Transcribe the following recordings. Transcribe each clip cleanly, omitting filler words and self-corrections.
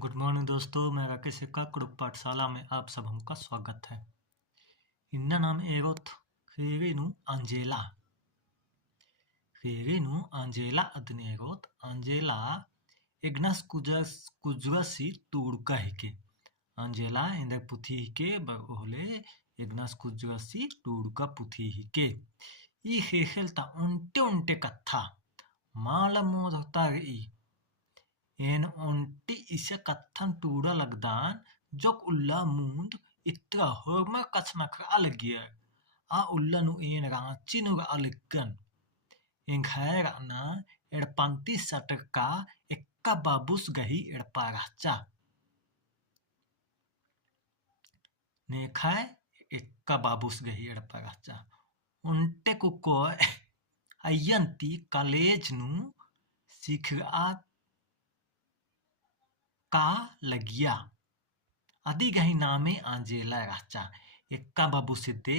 Good morning दोस्तों, मैं राकेश सिक्का कुड़ुक पाठशाला में आप सबों का स्वागत है। इन्ना नाम एगोत खीरेनु अंजेला अदनेगोत अंजेला एग्नस कुजरसी तुड़का हिके अंजेला इंदे पुथी हिके बगोले एग्नस कुजरसी तुड़का पुथी हिके ई हेखेलता उन्टे उन्टे कत्था माला मोदता री एन ओंटी इसे कत्थन टूड़ा लगदान जोक उल्ला मूंद इत्रा होरमा कचनक अलगियर आ उल्ला नु एन रांची नु अलगन एन खैर ना एडपंती सटका एक्का बाबूस गही एडपाराचा ने खाए एक्का बाबूस गही एडपाराचा उन्टे कुको अयंती कॉलेज नु सिखा का लगिया अदी गही नामे आंजेला राचा एक्का बाबू सिद्धे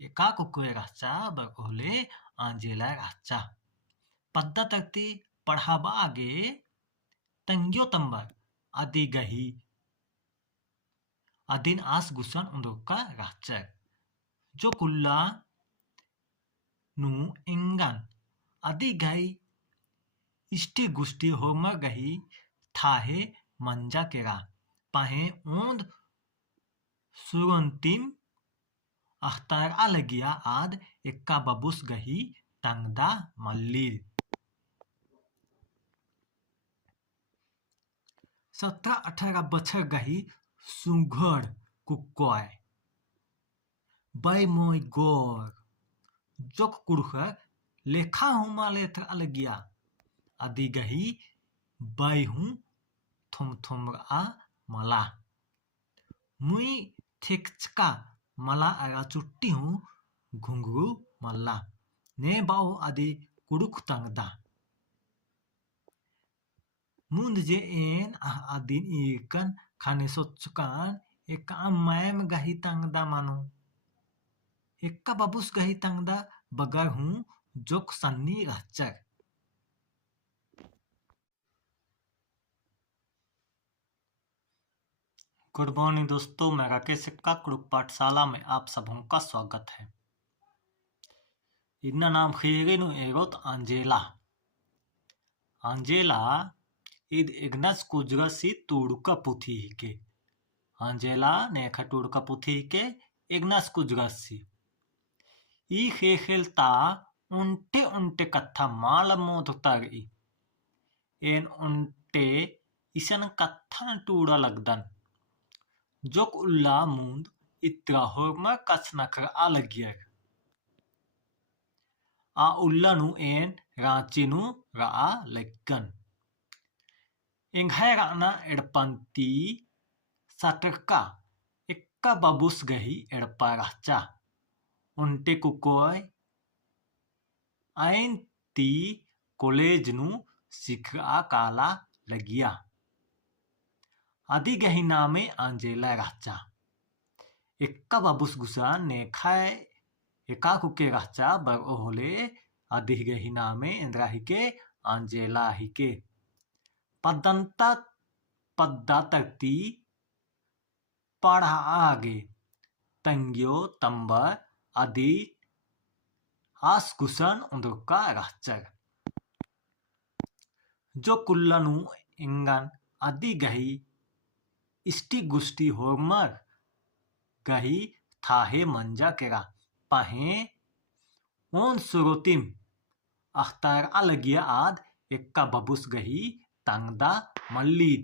एका कुकुए राचा बकोले आंजेला राचा पद्दा तकती पढ़ाबा आगे तंग्यो तंबर अदी गही अदिन आस गुसन उन्दोका राचा जो कुल्ला नु इंगन अदी गही इष्टि गुष्टि होमा गही थाहे मंजा केरा पाहे ओंद सुरंतिम अख्तार अलगिया आद एक्का बबुस गही तंगदा मल्लीर 17-18 बछर गही सुघड़ कुक्कोय बै मोय गोर जोक कुड़खर लेखा हुमा लेथ अलगिया अदी गही बै हूँ थुम आ मला मुई थेकचका मला आया चुट्टी हूँ घुंघरू मल्ला ने बाओ आदि कुड़ुक तंगदा मुंद जे एन आदिन इकन खाने सोचकान एका मैम गही तंगदा मानो एक्का बाबूस गही तंगदा बगर हूँ जोक सन्नी रहचर। गुड मॉर्निंग दोस्तों, मैं राकेश सिक्का कुड़ुक पाठशाला में आप सबों का स्वागत है। इन्ना नाम खीरेनु एगोत अंजेला इद इग्नस कुजरसी तुड़का पुथी हिके अंजेला ने खटुड़का पुथी हिके इग्नस कुजरसी ई खेलता उन्टे उन्टे कत्था माल मोदता गई एन उन्टे इसन कत्था टूड़ा लगदन जोक उल्ला मूंद इत्रा होरमा कचनकर अलगियर आ उल्ला नु एन रांची नु रा लगन इंघाय राना एडपंती सटका एक्का बाबूस गही एडपा राचा उन्टे कुकोय आइन ती कॉलेज नु सिखा काला लगिया अदी गही नामे आंजेला राचा एक्का बाबूस गुसान ने खाए एका कुके राचा बर ओहले अदी गही नामे इंद्रा हिके आंजेला हिके पद्दंता पद्दा तकती पढ़ा आगे तंग्यो तंबर अदी आस गुसन उन्दुका राचर जो कुल्लनु इंगन अदी गही इष्टि गुष्टि होमर गही थाहे मंजा केरा पाहे ओन सुरोतिम अख्तार अलगिया आद एक्का बबुस गही तंगदा मल्लीद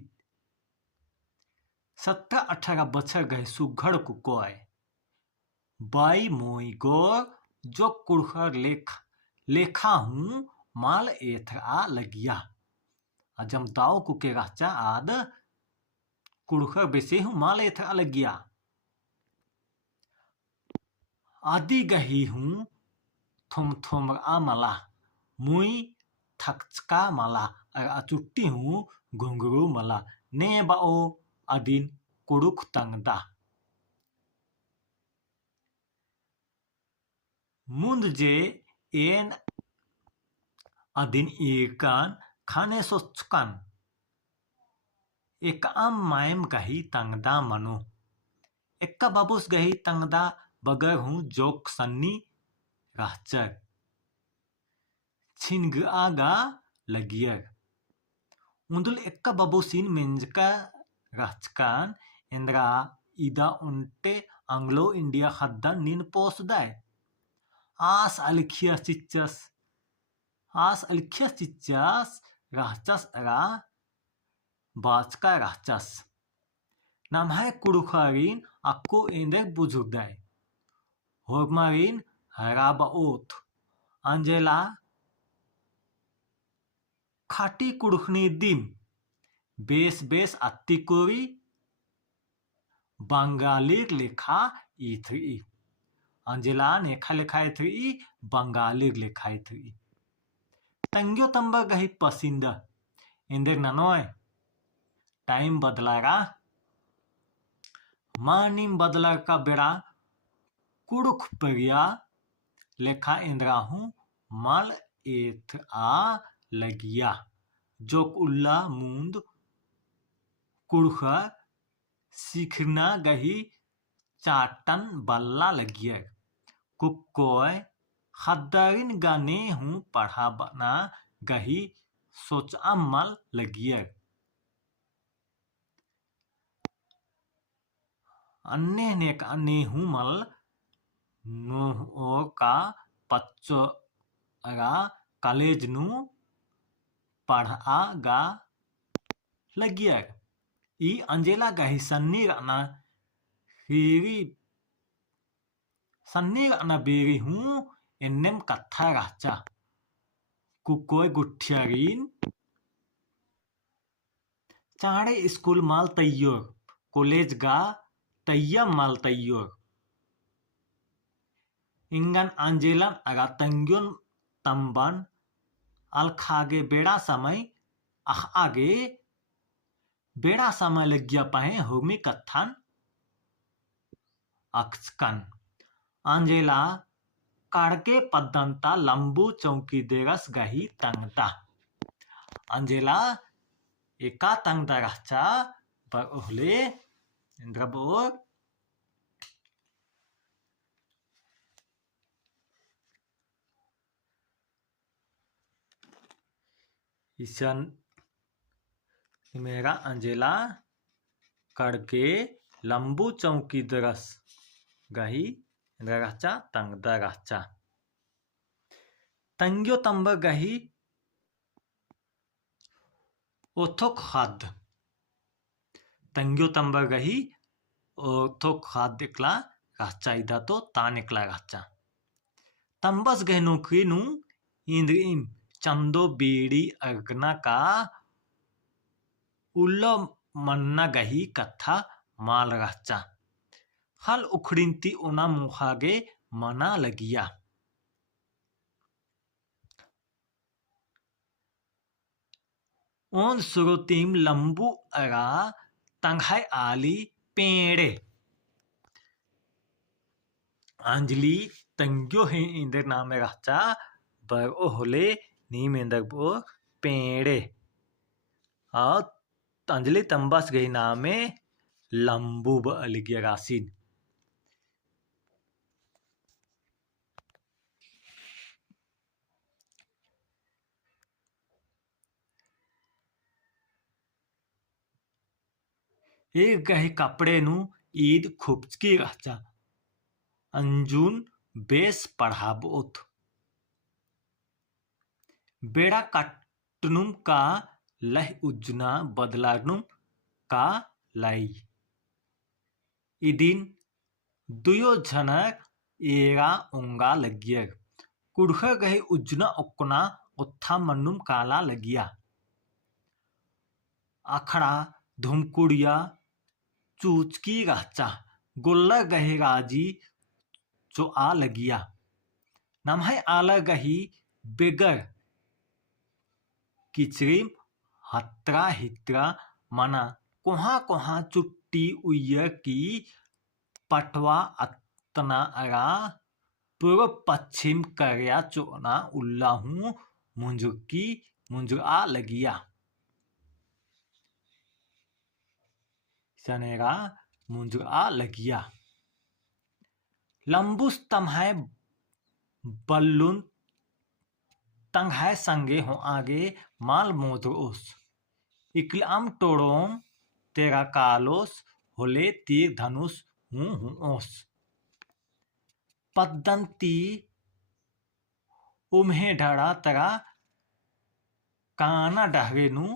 17-18 बछर गही सुघड़ कुकोय बाई मोई गोर जो कुड़खर लेखा हूँ माल एथरा लगिया अजम दाव कुके राचा आद कुड़खर बेसे हूँ माल एथरा लगिया आदि गही हूँ थुम आ मला मुई थकचका मला अचुट्टी हूँ घुंघरू मला ने बाओ अदिन कुड़ुक तंगदा मुंद जे एन अदिन इकान खाने सोचकान एक आम मायम गही तंगदा मनो एक्का बाबूस गही तंगदा बगर हूँ जोक सन्नी रहचर छिनगा लगियर उंदुल एक्का बाबूसिन मेंजका रहचकान इंद्रा इदा उन्टे आंग्लो इंडिया खद्दा नीन पोसदाय आस अलखिया चिच्चस रहचस अरा बाचका रहचस namhai kurukarin aku indek bujudai hormarin harabaot Angela khati kurukhni din bes attikuri Bangalir lekha ithri Angela nekha lekha ithri Bangalir lekha ithri Tangyo tamba gahi pasinda indek nanoy time बदलारा मानिम बदला का बेड़ा कुड़ुख परिया लेखा इंद्रा हूँ मल एथ आ लगिया जोक उल्ला मुंद कुड़ुखा सीखना गही चाटन बल्ला लगिया कुकोय खद्दारिन गाने हूँ पढ़ा बना गही सोच अमल लगिया अन्य नेक अन्य हूँ मल नो का पच्चो अगा कॉलेज नु पढ़ा गा लगिया ई अंजेला गही सन्नी रना बेरी हूँ एन्नेम कथा राचा कुकोय गुठियारीन चाड़े स्कूल माल तैयोर कॉलेज गा तैया माल तैयोर इंगन अंजेलन अगा तंग्योन तंबन अलखागे बेड़ा समय आगे बेड़ा समय लगिया पाए होमी कथन अक्सकन अंजेला काड़के पद्दंता लंबू चौकी देरस गही तंगता अंजेला एका तंगदा रहचा पर ओहले इंद्रबोर ईशन मेरा अंजेला करके लंबू चौकी दरस गही रहचा तंगदा रहचा तंग्यो तंब गही ओथोक खाद तंग्यो तंब गही ओथोक खाद दिखला रहचा इदा तो तान निकला रहचा तंबस गह नौकरी नु इंद्रिम चंदो बीड़ी अगना का उल्लो मन्ना गही कथा माल रहचा हल उखड़िंती ओना मुखागे मना लगिया ओन सुरुतीम लंबू अरा तंघाई आली पेड़े अंजलि तंग्यो है इंदर नामे रहचा बर ओहले नीम इंदर बो पेड़े और अंजलि तंबस गई नामे लंबू बलिगिया रासिन एक गही कपड़े नु ईद खुपचकी रहचा अंजुन बेस पढ़ाबोत बेड़ा कटनुम का लह उजना बदलानुम का लाई इदिन दुयो झनक एरा उंगा लगियर कुड़ख गही उजना उकना उत्था मन्नुम काला लगिया अखड़ा धुमकुड़िया चूचकी रहचा गोल्ला गही राजी जो आ लगिया नमहे आला गही बेगर किचरीम हत्रा हित्रा मना कोहा कोहा चुट्टी उय्य की पटवा अतना अरा पूर्व पश्चिम करया चोना उल्ला हूँ मुंजुकी मुंजुआ लगिया सनेरा मुंजरा लगिया। लंबुस तमहाय बल्लुन तंगहाय संगे हो आगे माल मोद्रोस। इक्लाम टोड़ोम तेरा कालोस होले तीर धनुष हूँ ओस। पद्दंती उम्हे ढड़ा तरा काना डहरेनु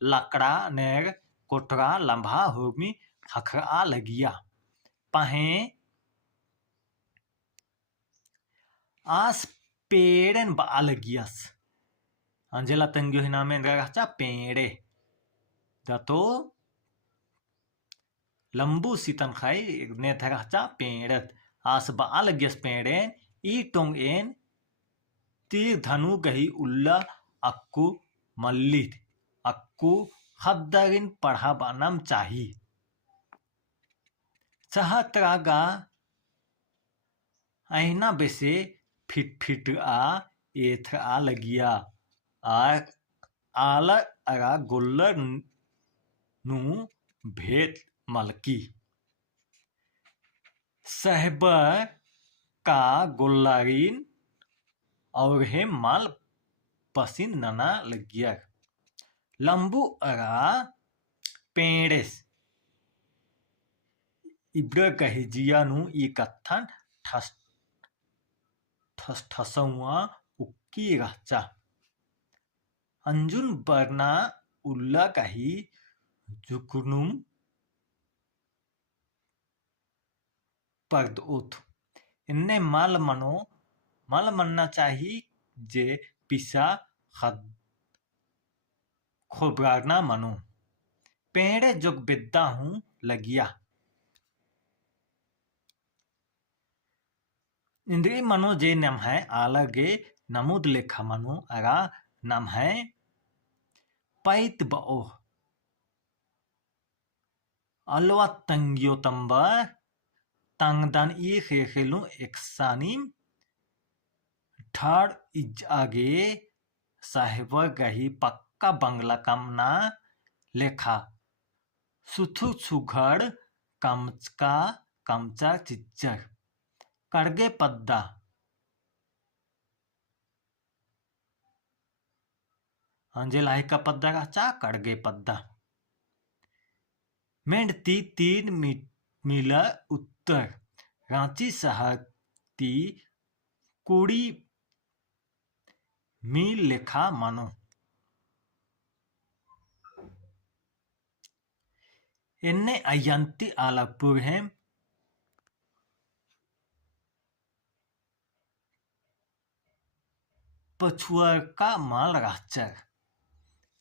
लकड़ा नेर कोटरा लंबा होमी खखरा लगिया। पहे आस पेड़न बा लगियस। अंजेला तंग्यो ही नामे रचा पेड़े दतो लंबू सीतन खाई ने थरचा पेड़त आस बा लगियस पेड़े ई टोंग एन तीर धनु गही उल्ला अक्कू मल्लित अक्कू खद्दरिन पढ़ा बनम चाही। सहतरागा ऐना बेसे फिट फिट आ एथ आ लगिया आला अरा गोल्लर नु भेद मलकी। सहबर का गोल्लारीन और हे माल पसिन नना लगिया। लंबू अरा पेड़ेस इब्र कही जिया नु ई कत्थन ठस ठसुआ उक्की रहचा। अंजुन बरना उल्ला कही जुकुनुम पर्दोत। इन्ने माल मनना चाहिए जे पिसा खोबराना मनो। पेड़े जोग बेद्दा हूँ लगिया। इंद्री मनो जे नम है आलगे नमुद लेखा मनो अरा नम है पैत बओ अलवा तंगियो तंबर तंगदन ई खेलू एकसानिम ठाड़ इज आगे साहेब गही पक्का बंगला कमना लेखा सुथु सुघड़ कमचा चिच्चर कड़गे पद्दा अंजेलाई का पद्दा का कड़गे पद्दा मेंढती 3 मीला उत्तर रांची शहर ती 20 मील लेखा मानो। इन्ने अयंती आलापुर है पछुआर का माल रहचर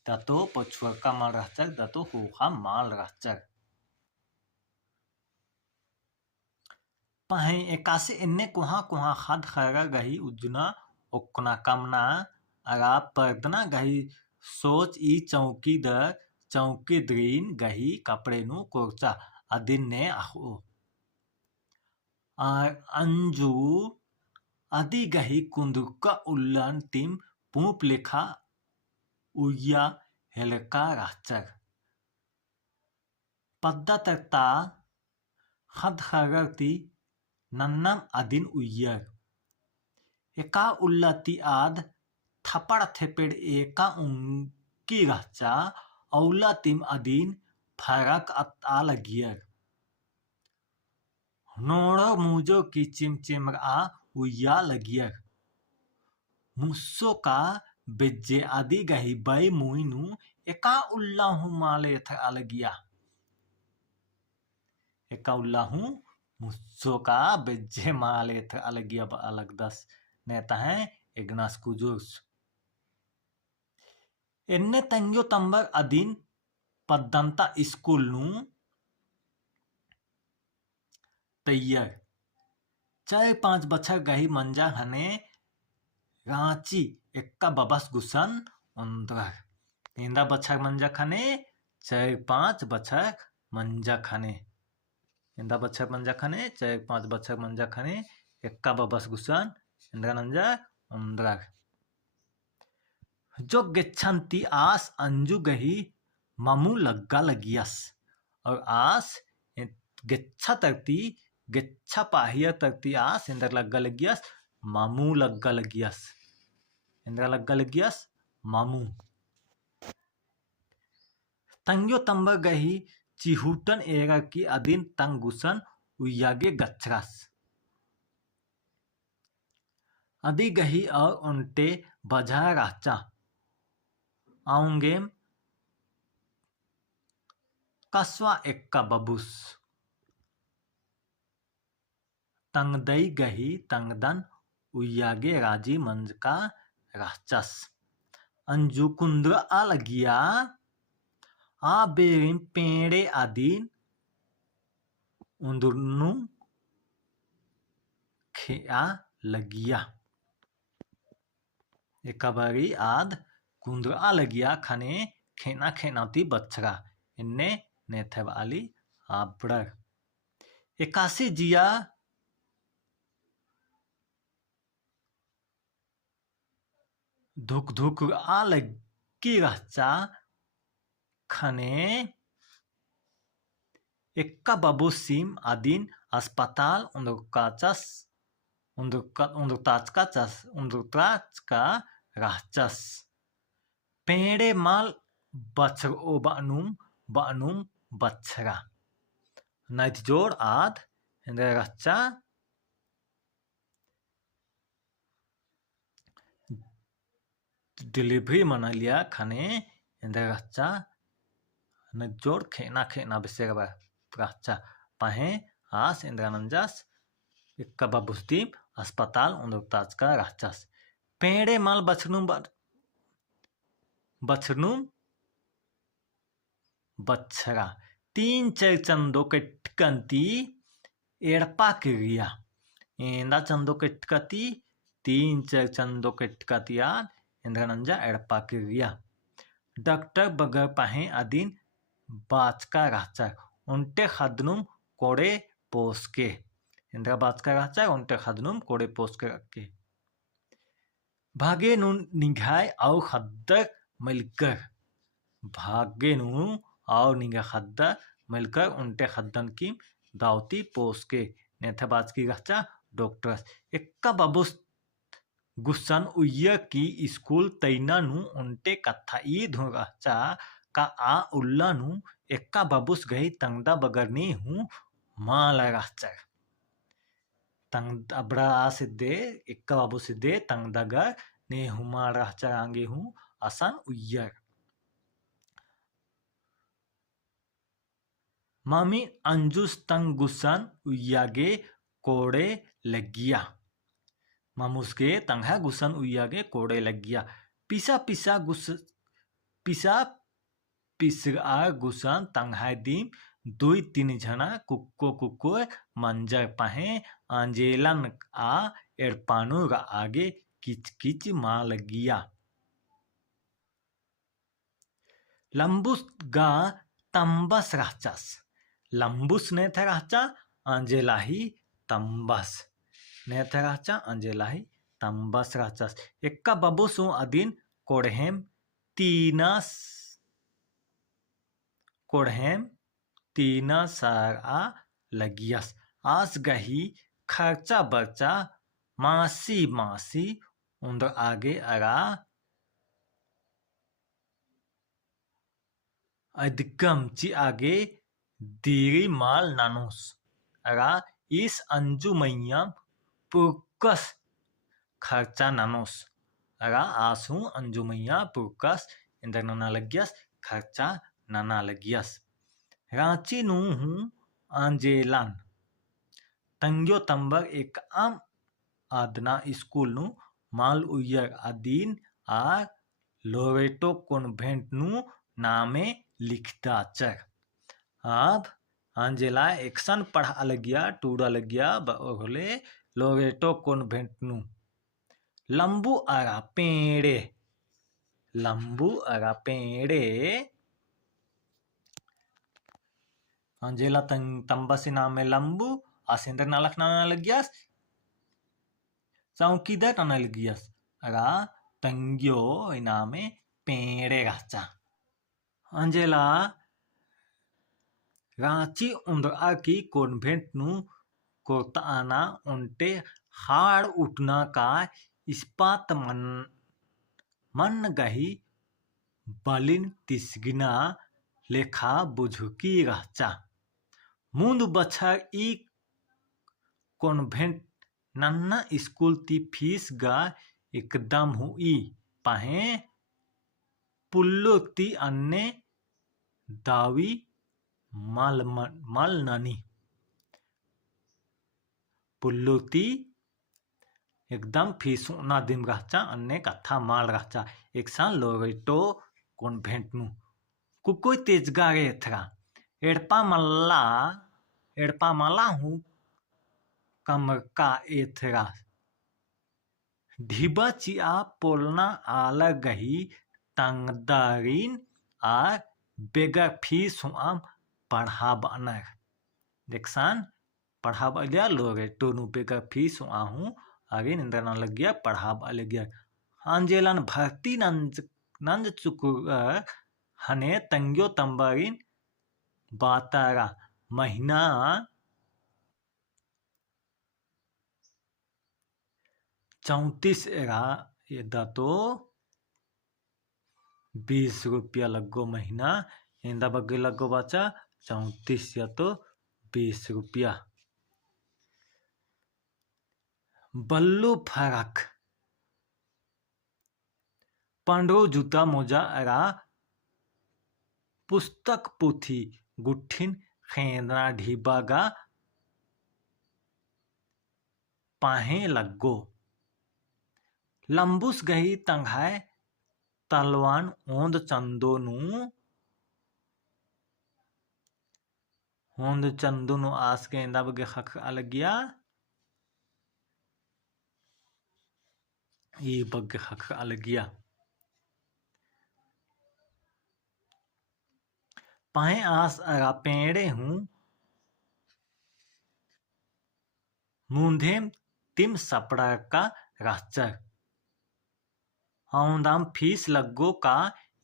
दतो पछुआर का माल रहचर दतो होखा माल रहचर। पहे एकासे इन्ने कुहा खाद खरा गही उजना ओकना कमना अरा पर्दना गही सोच ई चौकीदरीन गही कपड़े नु कोरचा अदिन ने आहो अंजू अदी गही कुंदुका उल्लन टीम पूप लेखा उया हेलका रहचर। पद्दा तकता खद खरती नन्नम अदिन उयर एका उल्लती आद थपड़ थेपेड़ एका उंकी रहचा औला तिम अदिन फरक आ लगियर नोड़ो मुजो की चिमचिम आ उया लगियर मुस्सो का बेज्जे आदि गही बई मुइनु एका उल्ला हूँ माले थ अलगिया एका उल्ला हूँ मुस्सो का बेज्जे माले थ अलगिया अलग दस नेता है इग्नास कुजुस। इन्ने तंग्यो तंबर अदिन पद्दंता स्कूल नु तैयार 4-5 बछर गही मंजा हने रांची एक्का बबस गुसन उंदर तेंदा बछर मंजा खने 4-5 बछर मंजा खने इंदा बछर मंजा खने 4-5 बछर मंजा खने एक्का बबस गुसन इंद्रा नंजा उंदर जो गेच्छंती आस अंजू गही ममू लग्गा लगियस और आस गेच्छा तर्ती गेच्छा पाहिया तर्ती आस इंदर लग्गा लगियस मामू लग्गा लगियस इंदर लग्गा लगियस मामू तंग्यो तंबर गही चिहुटन एगा की अदिन तंगुसन उयागे गच्छरास अदी गही और उन्टे बजा राचा आऊंगेम कसवा एक्का बबुस तंगदई गही तंगदन उयागे राजी मंज का राचस अंजू कुंद्र अलगिया आ बेरिन पेड़े आदीन उंदुरनु खेआ लगिया एकबारी आद कुंद्र अलगिया खने खेना खेनाती बच्छरा इन्ने नेथवाली आब्रर एकासी जिया धुक धुक आलगी रचा खने एक्का बाबू सिम आदिन अस्पताल उन्दुताचका राचस पेड़े माल बच्छर ओ बनुम बच्छरा नजोड़ आद इंद्र रचा डिलीवरी मना लिया खाने इंद्र रचा नजोड़ खेना खेना बेसेर रचा पाहे आस इंद्रानंजस एक्का बाबुस्तीम अस्पताल उन्दुताचका राचस पेड़े माल बछनुम बच्छरा तीन चार चंदो कटकंती एड़पा क्रिया एंदा चंदो कटकती तीन चार चंदो कटकतिया इंद्रानंजा एड़पा क्रिया डॉक्टर बगर पाहे अदिन बाचका राचा उन्टे खदनुम कोड़े पोसके इंद्रा बाचका राचा उन्टे खदनुम कोड़े पोसके रखे भागे नु निघाय और खद्दर मिलकर भागे नु और निगा खद्दर मिलकर उन्टे खद्दन की दावती पोसके नेथा बाचकी राचा डॉक्टर्स एक्का बाबुस गुस्सन उయ్య की स्कूल तैना नु उन्टे कथा ई धुन राचा का आ उल्ला नु एक्का बाबुस गई तंगदा बगरनी हूँ माला राचा तंग अबड़ा सिद्धे एक्का बाबू सिद्धे तंगदगर ने हुमा राचा आंगे हूँ असन उయ్యर मामी अंजुस तंग गुस्सन उయ్యगे कोड़े लगिया मामुसके तंगा गुस्सन उయ్యगे कोड़े लगिया पिसा पिसा गुस्सन तंगाय दीम दुई तीन जना कुक्को मंजर पाहे आंजेलन आ एड़पानु आगे किच किच मा लगिया लंबुस गा तंबस राचस लंबुस ने थे राचा आंजेलाही तंबस ने थे राचा आंजेलाही तंबस राचस एक्का बबुसु अदिन कोड़हेम तीना सारा लगियस आस गही खर्चा बर्चा मासी उन्दर आगे अरा अधिकम ची आगे दीरी माल नानुस अरा इस अंजू मैया पुरकस खर्चा नानुस अरा आसू अंजू मैया पुरकस इंदर नाना लगियस खर्चा नाना लगियस रांची नु हूँ आंजेलान तंग्यो तंबर एक आम आदना स्कूल नु माल उయ్యर आदीन आ लोरेटो कॉन्वेंट नु नामे लिखता चर अब आंजेला एक्शन पढ़ा लगिया टूड़ा लगिया बोले लोरेटो कॉन्वेंट नु लंबू अरा पेड़े आंजेला तंबसी नामे लंबू आसेंदर नालक नाना लगियास चौकीदार नाना लगियास अरा तंग्यो इनामे पेड़े राचा आंजेला रांची उंदरा की कॉन्वेंट नु कोताना उनटे हाड़ उठना का इस्पात मन गही बलिन तिसगिना लेखा बुझुकी रहचा मुंद बछा ई कॉन्वेंट नन्ना स्कूल ती फीस गा एकदम हुई पाहे पुल्लो ती अन्ने दावी मल ननी पुल्लो ती एकदम फीस ना दिन रहचा अन्ने कथा माल रहचा एक साल लोरेटो कॉन्वेंट नु कुकोई तेजगारे थरा एड़पा मल्ला हूँ कमका एथरा ढिबा चिया पोलना आला गही तंगदारीन आ बेगा फीस हुआ पढ़ा बनर देखसान पढ़ा बलिया लोरेटो नु बेगा फीस हुआ हूँ आगे निंद्रना लग गया पढ़ा लग गया अंजेलन भर्ती नंज चुकुर हने तंग्यो तंबारिन बातारा महीना 34 एरा येदा तो 20 रुपया लगो महीना इंदा बगे लगो बचा 34 या तो 20 रुपया बल्लू फरक पंडो जूता मोजा एरा पुस्तक पुथी गुठिन खेना ढीबागा पाहे लगो लंबुस गही तंघाय तलवान ओंद चंदोनु आस के इंदा बगे खख अलगिया ई बगे खख अलगिया पाए आस अरा पेड़े हूँ मुंधेम तिम सपड़ा का राचर औंदाम फीस लगो का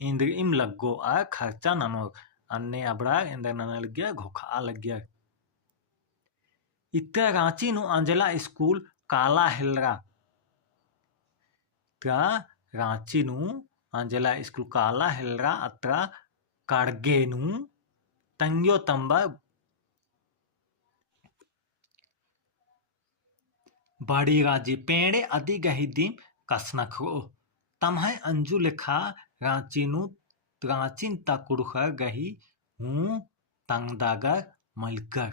इंद्रिम लगो आ खर्चा ननो अन्ने अबड़ा इंद्र नन लग गया घोखा लग गया इतना रांची नु अंजला स्कूल काला हिलरा रांची नु अंजला स्कूल काला हिलरा अत्रा काड़गे नु तंग्यो तंबा बड़ी राजी पेड़े अति गही दीम कसनख हो तमहाय अंजू लेखा रांचीन तकुड़खर गही हूँ तंगदागर मलकर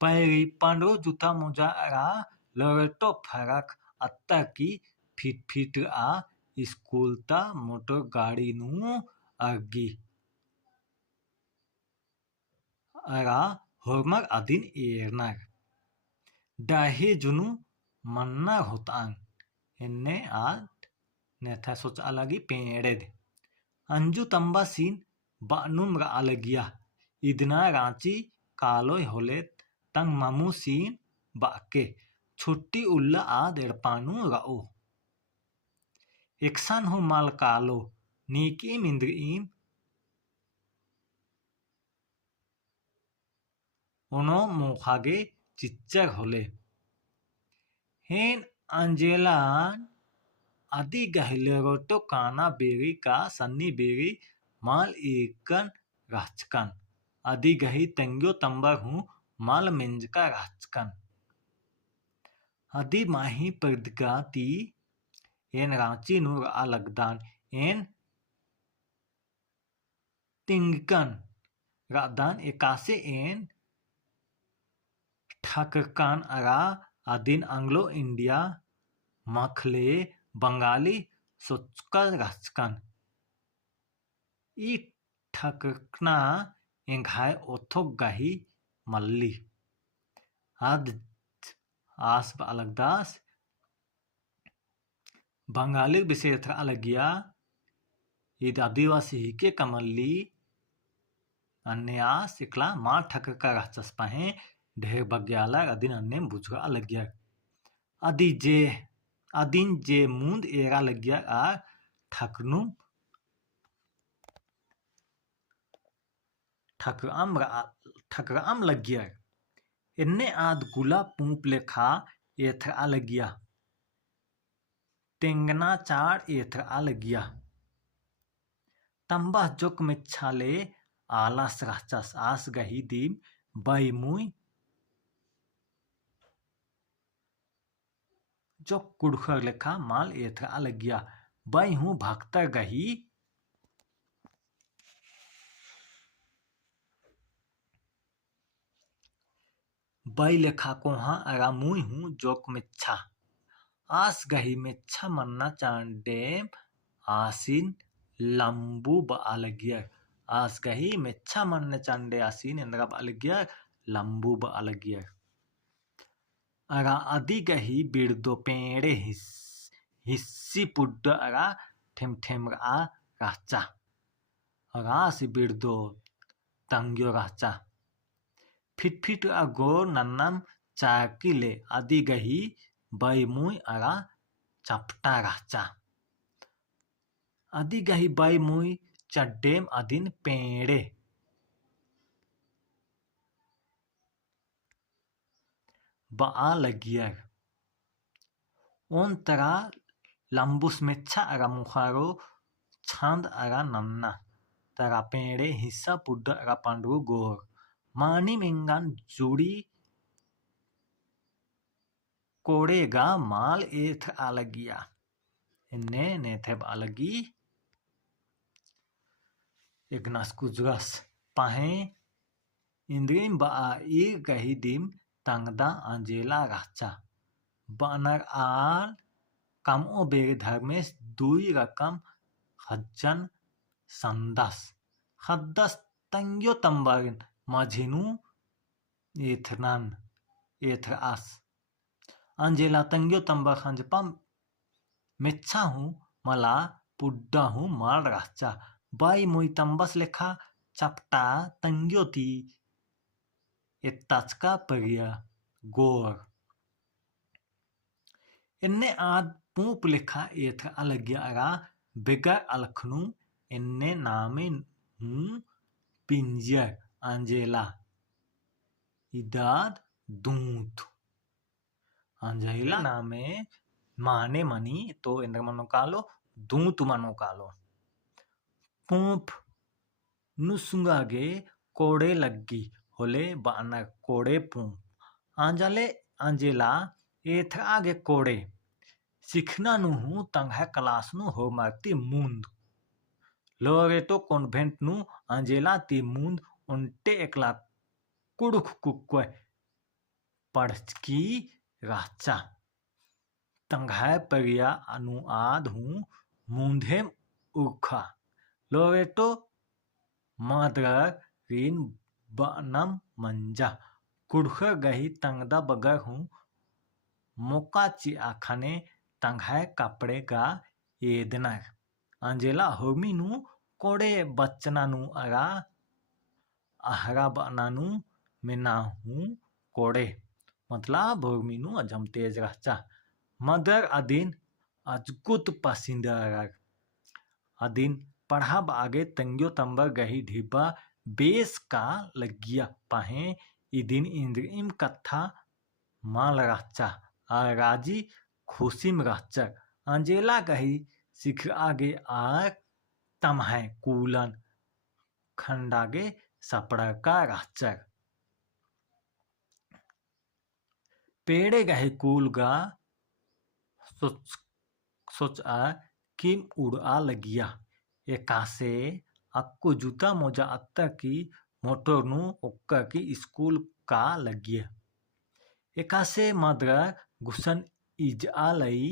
पैरी पंडो जूता मोजा रा लोरेटो फरक अत्ता की फिट आ स्कूल ता मोटर गाड़ी नु अर्गी अरा होरमर अदिन एरनर डाहे जुनु मन्ना होतांग इन्ने आद नेथा सोच अलगी पेड़े दे अंजू तंबा सीन बानुम रा अलगिया इदना रांची कालोय होले तंग मामू सीन बाके छुट्टी उल्ला आ देड़पानु राओ एकसान हो माल कालो नीकीम इंद्रीम ओनो मोखागे चिच्चर होले हेन अंजेलान आदि गहिले रोटो काना बेरी का सन्नी बेरी माल एकन राचकन आदि गही तंग्यो तंबर हूँ माल मिंजका राचकन आदि माही परदगाती एन रांची नु रा लगदान एन तिंगकन रादान एकासे एन ठककान अरा आदिन आंग्लो इंडिया मखले बंगाली सोचकर राचकन ई ठककना एंघाय ओथोक गाही मल्ली आद आस अलगदास बंगाली विषय अलगिया ईद आदिवासी के कमल्ली अन्यास इकला मां ठकका राचस पाहे ढेर बग्याला अदिन अन्ने बुझगा अलगिया अदिन जे मुंद एरा लगिया आ ठकनु ठकराम लगिया इन्ने आद गुला पूप लेखा एथरा लगिया टेंगना चार एथरा लगिया तंबा जोक में छाले आलास राचास आस गही दीम बाई मुई जो कुड़खर लेखा माल एथरा लगिया बाई हूँ भागता गही बाई लेखा कोहा अरा मुई हूँ जोक में छा आस गही में छा मन्ना चांडेम आसीन लंबू बालगियर आस गही में छा मन्ना चांडे आसीन इंद्रा बालगियर लंबू बालगियर अरा अदी गही बिरदो पेड़े हिस्सी पुड्ड अरा ठेम ठेम आ राचा अरा सी बिरदो तंग्यो राचा फिट फिट अगो नन्नम चाकिले अदी गही बाई मुई अरा चपटा राचा अदी गही बाई मुई चड्डेम अदिन पेड़े बा लगियर ओन तरा लंबुस मेच्छा अरा मुखारो छांद अरा नन्ना तरा पेड़े हिस्सा पुड्ड अरा पंडू गोर मानी मिंगन जुड़ी कोड़ेगा माल एथ अलगिया इन्ने नेथेब अलगी इग्नास कुजगस पाहे इंद्रिम बा ईर गही दिम तंगदा अंजेला राचा बानर आल कामो बेरे धर्मेश दुई रकम हज्जन संदस हद्दस तंग्यो तंबारिन माझिनु एथनन एथरास अंजेला तंग्यो तंबा खंजपम मेच्छा हूँ मला पुड्डा हूँ माल राचा बाई मुई तंबस लेखा चपटा तंग्यो ती एत्ताचका परिया गोर इन्ने आद पूप लेखा एथ अलग्या अरा बेगर अलखनु इन्ने नामे हूँ पिंजर अंजेला इदाद दूत अंजेला नामे माने मनी तो इंद्र मनो कालो दूत मनो कालो पूप नुसुंगागे कोड़े लग्गी होले बानर कोड़े पूप आंजले अंजेला एथरागे कोड़े सिखना नु तंग क्लास नु हो मारती मुंद लोरेटो कॉन्वेंट नु अंजेला ती मुंद उन्टे एकला कुड़ुख कुक्वे पढ़की राचा तंगाय परिया अनुआद हूँ मुंधेम उखा लोरेटो मादर रीन बनम मंजा कुड़खर गही तंगदा बगर हूँ मोकाची आखाने तंगाय कपड़े का एदनर अंजेला होमी नु कोड़े बच्चना नु अरा आहरा बना नु मिना हूँ कोड़े मतलब होमी नु अजम तेज रहचा मदर अदिन अजकुत पसिंदर अदिन पढ़ा आगे तंग्यो तंबर गही ढिबा बेस का लगिया पाहे इदिन इंद्रिम कथा माल रहचा राजी खुशिम रहचर अंजेला गही सिख आगे आर तम है कूलन खंडागे सपड़ा का रहचर पेड़े गहे कूल गा सोच आ किम उड़ा लगिया एकासे अक्को जूता मोजा अत्ता की मोटर नु ओक्का की स्कूल का लगिया एकासे मदरा गुसन इज आलई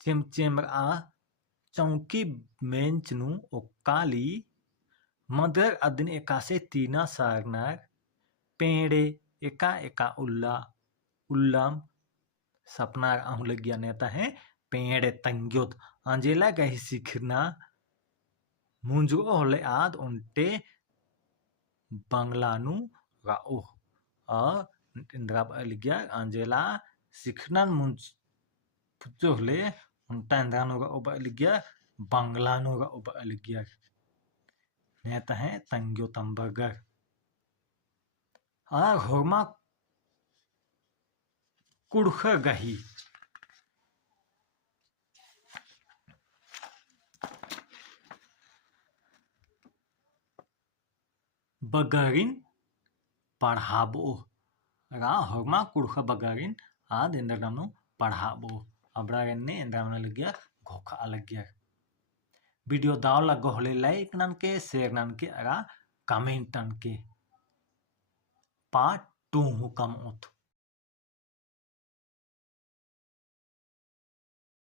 चेमचेमरा चौकी बेंच नु ओक्काली मदर अदन एकासे तीना सारनार पेड़े एका एका उल्लाम सपनार आहु लगिया नेता है पेड़े तंग्योत अंजेला गही सिखना मुंजो होले आद उन्टे बंगलानु राओ इंद्रा लगिया अंजेला सिखना मुंज पुजो होले उन्टा इंद्रानु राओ लगिया बंगलानु राओ लगिया Neta है tangyo tamburger. Horma kurha gahi. Bagarin parhabo. Horma kurha bagarin endagano parhabo. Abragenne endagano lagya gokha alagya. Video daw lago hole like nanke share nanke comment nanke. Part 2 hukam ut.